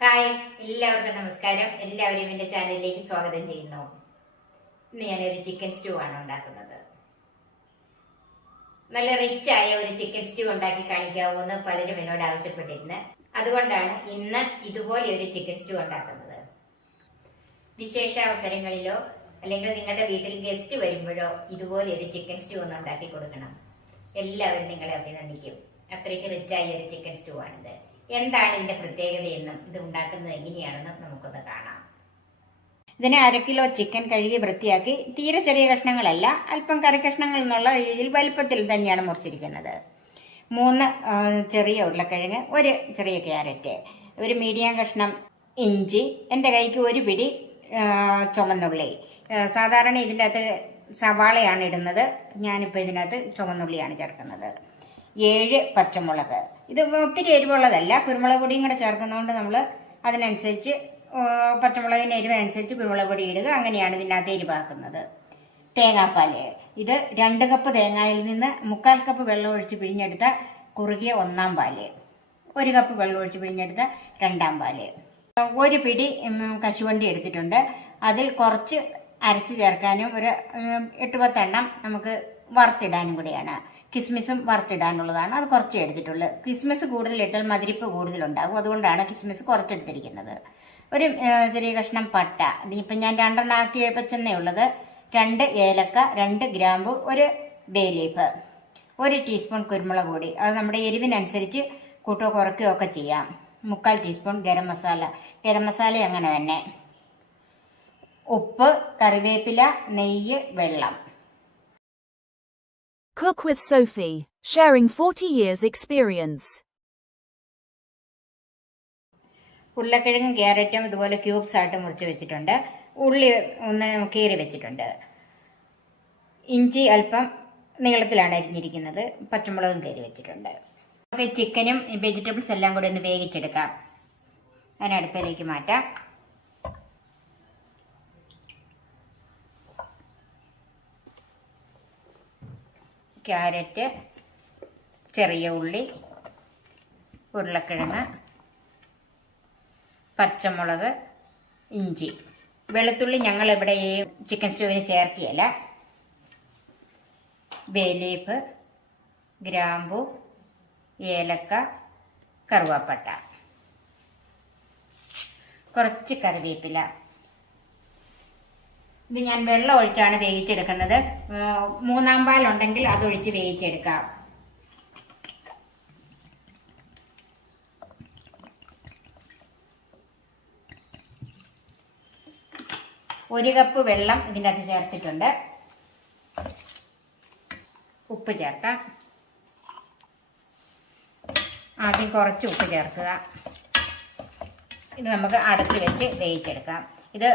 Hi, എല്ലാവർക്കും നമസ്കാരം. എല്ലാവരും എൻ്റെ ചാനലിലേക്ക് സ്വാഗതം ചെയ്യുന്നു. ഇന്ന് ഞാനൊരു ചിക്കൻ സ്റ്റൂ ആണ് ഉണ്ടാക്കുന്നത്. നല്ല റിച്ച് ആയ ഒരു ചിക്കൻ സ്റ്റൂ ഉണ്ടാക്കി കാണിക്കാവൂ എന്ന് പലരും എന്നോട് ആവശ്യപ്പെട്ടിരുന്നു. അതുകൊണ്ടാണ് ഇന്ന് ഇതുപോലെ ഒരു ചിക്കൻ സ്റ്റൂ ഉണ്ടാക്കുന്നത്. വിശേഷ അവസരങ്ങളിലോ അല്ലെങ്കിൽ നിങ്ങളുടെ വീട്ടിൽ ഗസ്റ്റ് വരുമ്പോഴോ ഇതുപോലെ ഒരു ചിക്കൻ സ്റ്റൂ ഒന്ന് ഉണ്ടാക്കി കൊടുക്കണം. എല്ലാവരും നിങ്ങളെ അഭിനന്ദിക്കും. അത്രയ്ക്ക് റിച്ചായ ഒരു ചിക്കൻ സ്റ്റൂ ആണിത്. എന്താണ് ഇതിന്റെ പ്രത്യേകതയെന്നും ഇത് ഉണ്ടാക്കുന്നത് എങ്ങനെയാണെന്നും നമുക്കൊന്ന് കാണാം. ഇതിന് 1/2 കിലോ ചിക്കൻ കഴുകി വൃത്തിയാക്കി തീരെ ചെറിയ കഷ്ണങ്ങളല്ല, അല്പം കറി കഷ്ണങ്ങൾ എന്നുള്ള രീതിയിൽ വലുപ്പത്തിൽ തന്നെയാണ് മുറിച്ചിരിക്കുന്നത്. 3 ചെറിയ ഉരുളക്കിഴങ്ങ്, 1 ചെറിയ ക്യാരറ്റ്, ഒരു മീഡിയം കഷ്ണം ഇഞ്ചി, എൻ്റെ കൈക്ക് 1 പിടി ചുമന്നുള്ളി. സാധാരണ ഇതിൻ്റെ അകത്ത് സവാളയാണ് ഇടുന്നത്, ഞാനിപ്പോൾ ഇതിനകത്ത് ചുമന്നുള്ളിയാണ് ചേർക്കുന്നത്. 7 പച്ചമുളക്. ഇത് ഒത്തിരി എരിവുള്ളതല്ല, കുരുമുളക് പൊടിയും കൂടെ ചേർക്കുന്നതുകൊണ്ട് നമ്മൾ അതിനനുസരിച്ച് പച്ചമുളകിന് എരിവിനനുസരിച്ച് കുരുമുളക് പൊടി ഇടുക. അങ്ങനെയാണ് ഇതിനകത്ത് എരിവാക്കുന്നത്. തേങ്ങാപ്പാല്. ഇത് 2 കപ്പ് തേങ്ങയിൽ നിന്ന് 3/4 കപ്പ് വെള്ളം ഒഴിച്ച് പിഴിഞ്ഞെടുത്ത കുറുകിയ 1-ാം പാല്, 1 കപ്പ് വെള്ളം ഒഴിച്ച് പിഴിഞ്ഞെടുത്ത 2-ാം പാല്. 1 പിടി കശുവണ്ടി എടുത്തിട്ടുണ്ട്. അതിൽ കുറച്ച് അരച്ച് ചേർക്കാനും ഒരു 8-10 എണ്ണം നമുക്ക് വറുത്തിടാനും കൂടിയാണ്. കിസ്മിസും വറുത്തിടാനുള്ളതാണ്, അത് കുറച്ച് എടുത്തിട്ടുള്ളൂ. കിസ്മിസ് കൂടുതൽ ഇട്ടാൽ മധുരിപ്പ് കൂടുതലുണ്ടാകും, അതുകൊണ്ടാണ് കിസ്മിസ് കുറച്ചെടുത്തിരിക്കുന്നത്. ഒരു ചെറിയ കഷ്ണം പട്ട, ഇപ്പം ഞാൻ 2 എണ്ണം ആക്കി വെച്ചെന്നേ ഉള്ളത്. 2 ഏലക്ക, 2 ഗ്രാമ്പു, 1 ബേ ലീഫ്, 1 ടീസ്പൂൺ കുരുമുളക് പൊടി. അത് നമ്മുടെ എരിവിനനുസരിച്ച് കൂട്ടോ കുറയ്ക്കുകയോ ഒക്കെ ചെയ്യാം. 3/4 ടീസ്പൂൺ ഗരം മസാല, ഗരം മസാല അങ്ങനെ തന്നെ. ഉപ്പ്, കറിവേപ്പില, നെയ്യ്, വെള്ളം. Cook with Sophie, sharing 40 years experience. ഉരുളക്കിഴങ്ങും ക്യാരറ്റും ഇതുപോലെ ക്യൂബ്സ് ആയിട്ട് മുറിച്ച് വെച്ചിട്ടുണ്ട്. ഉള്ളി ഒന്ന് കീറി വെച്ചിട്ടുണ്ട്. ഇഞ്ചി അല്പം നീളത്തിലാണ് അരിഞ്ഞിരിക്കുന്നത്. പച്ചമുളകും കീറി വെച്ചിട്ടുണ്ട്. നമുക്ക് ചിക്കനും വെജിറ്റബിൾസ് എല്ലാം കൂടി ഒന്ന് വേവിച്ചെടുക്കാം. അതിനടുപ്പിലേക്ക് മാറ്റാം. ക്യാരറ്റ്, ചെറിയ ഉള്ളി, ഉരുളക്കിഴങ്ങ്, പച്ചമുളക്, ഇഞ്ചി, വെളുത്തുള്ളി ഞങ്ങളിവിടെ ഈ ചിക്കൻ സ്റ്റൂവിന് ചേർക്കുകയല്ല. ബേ ലീഫ്, ഗ്രാമ്പു, ഏലക്ക, കറുവാപ്പട്ട, കുറച്ച് കറിവേപ്പില. ഇത് ഞാൻ വെള്ളം ഒഴിച്ചാണ് വേവിച്ചെടുക്കുന്നത്. 3-ാം പാലുണ്ടെങ്കിൽ അതൊഴിച്ച് വേവിച്ചെടുക്കാം. ഒരു കപ്പ് വെള്ളം ഇതിൻ്റെ അകത്ത് ചേർത്തിട്ടുണ്ട്. ഉപ്പ് ചേർക്കാം. ആദ്യം കുറച്ച് ഉപ്പ് ചേർക്കുക. ഇത് നമുക്ക് അടച്ച് വെച്ച് വേവിച്ചെടുക്കാം. ഇത്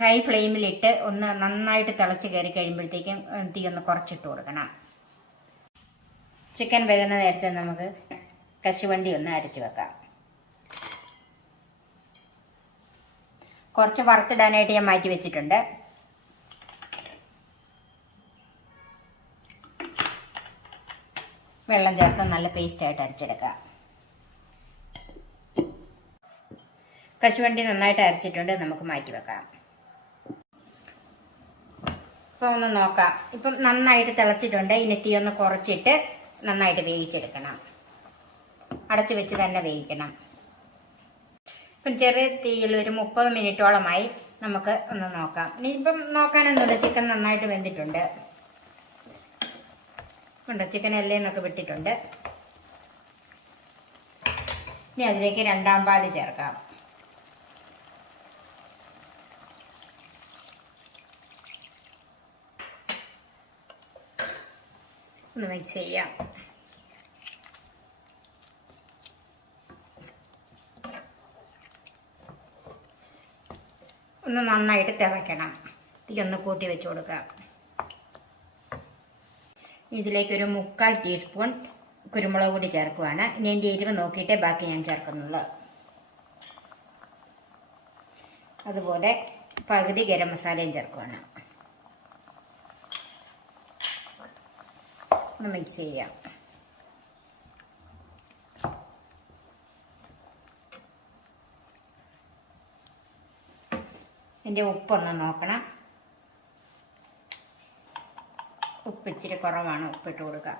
ഹൈ ഫ്ലെയിമിലിട്ട് ഒന്ന് നന്നായിട്ട് തിളച്ച് കയറി കഴിയുമ്പോഴത്തേക്കും തീ ഒന്ന് കുറച്ചിട്ട് കൊടുക്കണം. ചിക്കൻ വേകുന്ന നേരത്തെ നമുക്ക് കശുവണ്ടി ഒന്ന് അരച്ച് വെക്കാം. കുറച്ച് വറുത്തിടാനായിട്ട് ഞാൻ മാറ്റി വെച്ചിട്ടുണ്ട്. വെള്ളം ചേർത്ത് നല്ല പേസ്റ്റായിട്ട് അരച്ചെടുക്കാം. കശുവണ്ടി നന്നായിട്ട് അരച്ചിട്ടുണ്ട്, നമുക്ക് മാറ്റി വെക്കാം. ഇപ്പോൾ ഒന്ന് നോക്കാം. ഇപ്പം നന്നായിട്ട് തിളച്ചിട്ടുണ്ട്. ഇനി തീ ഒന്ന് കുറച്ചിട്ട് നന്നായിട്ട് വേവിച്ചെടുക്കണം. അടച്ച് വെച്ച് തന്നെ വേവിക്കണം. ഇപ്പം ചെറിയ തീയിൽ ഒരു 30 മിനിറ്റോളമായി. നമുക്ക് ഒന്ന് നോക്കാം. ഇനിയിപ്പം നോക്കാനൊന്നുമില്ല, ചിക്കൻ നന്നായിട്ട് വെന്തിട്ടുണ്ട്. ഉണ്ട്, ചിക്കൻ എല്ലേന്നൊക്കെ വിട്ടിട്ടുണ്ട്. ഇനി അതിലേക്ക് 2-ാം പാല് ചേർക്കാം. ഒന്ന് മിക്സ് ചെയ്യാം. ഒന്ന് നന്നായിട്ട് തിളയ്ക്കണം. തീ ഒന്ന് കൂട്ടി വെച്ച് കൊടുക്കാം. ഇതിലേക്കൊരു 3/4 ടീസ്പൂൺ കുരുമുളക് പൊടി ചേർക്കുവാണ്. ഇനി എൻ്റെ എരിവ് നോക്കിയിട്ടേ ബാക്കി ഞാൻ ചേർക്കുന്നുള്ളൂ. അതുപോലെ പകുതി ഗരം മസാലയും ചേർക്കുവാണ്. ഒന്ന് മിക്സ് ചെയ്യാം. ഇതിൻ്റെ ഉപ്പൊന്ന് നോക്കണം. ഉപ്പ് ഇച്ചിരി കുറവാണ്, ഉപ്പിട്ട് കൊടുക്കാം.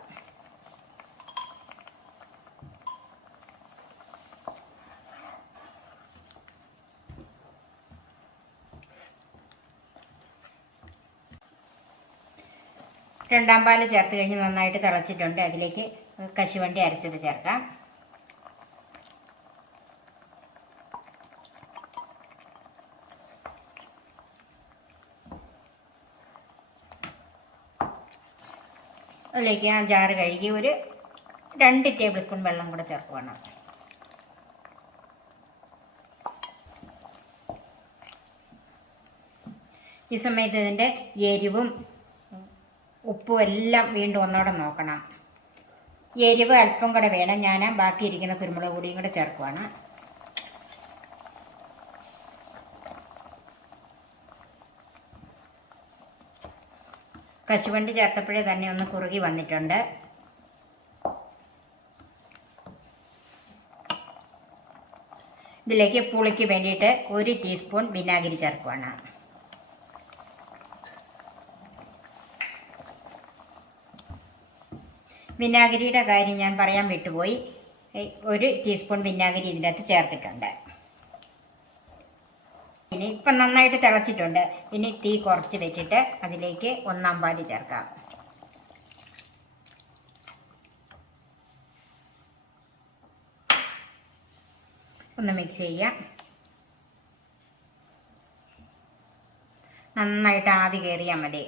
രണ്ടാം പാല് ചേർത്ത് കഴിഞ്ഞ് നന്നായിട്ട് തിളച്ചിട്ടുണ്ട്. അതിലേക്ക് കശുവണ്ടി അരച്ചത് ചേർക്കാം. അതിലേക്ക് ആ ജാറ് കഴുകി ഒരു 2 ടേബിൾ സ്പൂൺ വെള്ളം കൂടെ ചേർക്കണം. ഈ സമയത്ത് ഇതിൻ്റെ എരിവും ഉപ്പും എല്ലാം വീണ്ടും ഒന്നോടെ നോക്കണം. എരിവ് അല്പം കൂടെ വേണം. ഞാൻ ബാക്കി ഇരിക്കുന്ന കുരുമുളക് പൊടിയും കൂടെ ചേർക്കുവാണ്. കശുവണ്ടി ചേർത്തപ്പോഴേ തന്നെ ഒന്ന് കുറുകി വന്നിട്ടുണ്ട്. ഇതിലേക്ക് പുളിക്ക് വേണ്ടിയിട്ട് 1 ടീസ്പൂൺ വിനാഗിരി ചേർക്കുവാണ്. വിനാഗിരിയുടെ കാര്യം ഞാൻ പറയാൻ വിട്ടുപോയി. 1 ടീസ്പൂൺ വിനാഗിരി ഇതിൻ്റെ അകത്ത് ചേർത്തിട്ടുണ്ട്. ഇനി ഇപ്പം നന്നായിട്ട് തിളച്ചിട്ടുണ്ട്. ഇനി തീ കുറച്ച് വെച്ചിട്ട് അതിലേക്ക് 1/4 പാല് ചേർക്കാം. ഒന്ന് മിക്സ് ചെയ്യാം. നന്നായിട്ട് ആവി കയറിയാൽ മതി.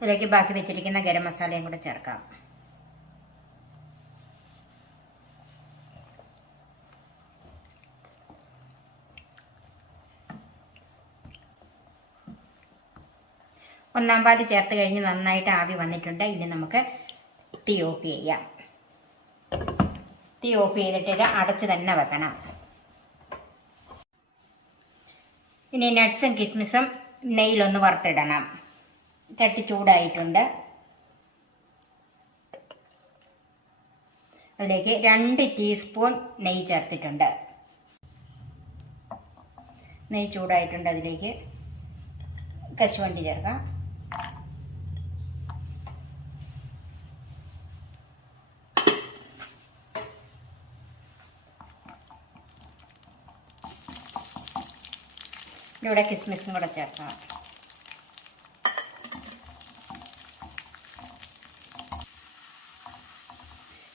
ഇതിലേക്ക് ബാക്കി വെച്ചിരിക്കുന്ന ഗരം മസാലയും കൂടെ ചേർക്കാം. ഒന്നാം പാല് ചേർത്ത് കഴിഞ്ഞ് നന്നായിട്ട് ആവി വന്നിട്ടുണ്ട്. ഇനി നമുക്ക് തീ ഓഫ് ചെയ്യാം. തീ ഓഫ് ചെയ്തിട്ട് ഇത് അടച്ച് തന്നെ വെക്കണം. ഇനി നട്ട്സും കിസ്മിസും നെയ്യിലൊന്ന് വറുത്തിടണം. ചട്ടി ചൂടായിട്ടുണ്ട്. അതിലേക്ക് 2 ടീസ്പൂൺ നെയ്യ് ചേർത്തിട്ടുണ്ട്. നെയ്യ് ചൂടായിട്ടുണ്ട്. അതിലേക്ക് കശുവണ്ടി ചേർക്കാം. ഇവിടെ കിസ്മിസും കൂടെ ചേർക്കാം.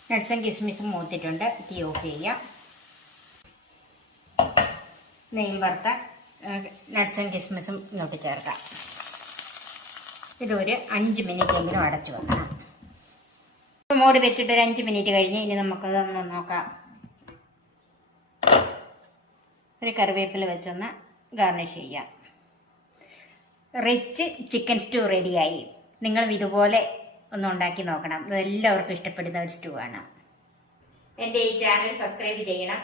നട്ട്സും കിസ്മിസും മൂത്തിട്ടുണ്ട്. തീ ഓഫ് ചെയ്യാം. നെയ്യിൽ വറുത്ത നട്ട്സും കിസ്മിസും ഇങ്ങോട്ട് ചേർക്കാം. ഇതൊരു 5 മിനിറ്റെങ്കിലും അടച്ചു വെക്കണം. മൂടി വെച്ചിട്ട് ഒരു 5 മിനിറ്റ് കഴിഞ്ഞ് ഇനി നമുക്കതൊന്ന് നോക്കാം. ഒരു കറിവേപ്പില വെച്ചൊന്ന് ഗാർണിഷ് ചെയ്യാം. റിച്ച് ചിക്കൻ സ്റ്റൂ റെഡിയായി. നിങ്ങളും ഇതുപോലെ ഒന്ന് ഉണ്ടാക്കി നോക്കണം. ഇതെല്ലാവർക്കും ഇഷ്ടപ്പെടുന്ന ഒരു സ്റ്റൂ ആണ്. എൻ്റെ ഈ ചാനൽ സബ്സ്ക്രൈബ് ചെയ്യണം.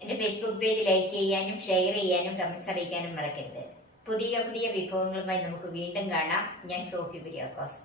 എൻ്റെ ഫേസ്ബുക്ക് പേജ് ലൈക്ക് ചെയ്യാനും ഷെയർ ചെയ്യാനും കമൻസ് അറിയിക്കാനും മറക്കരുത്. പുതിയ പുതിയ വിഭവങ്ങളുമായി നമുക്ക് വീണ്ടും കാണാം. ഞാൻ സോഫി കുര്യാക്കോസ്.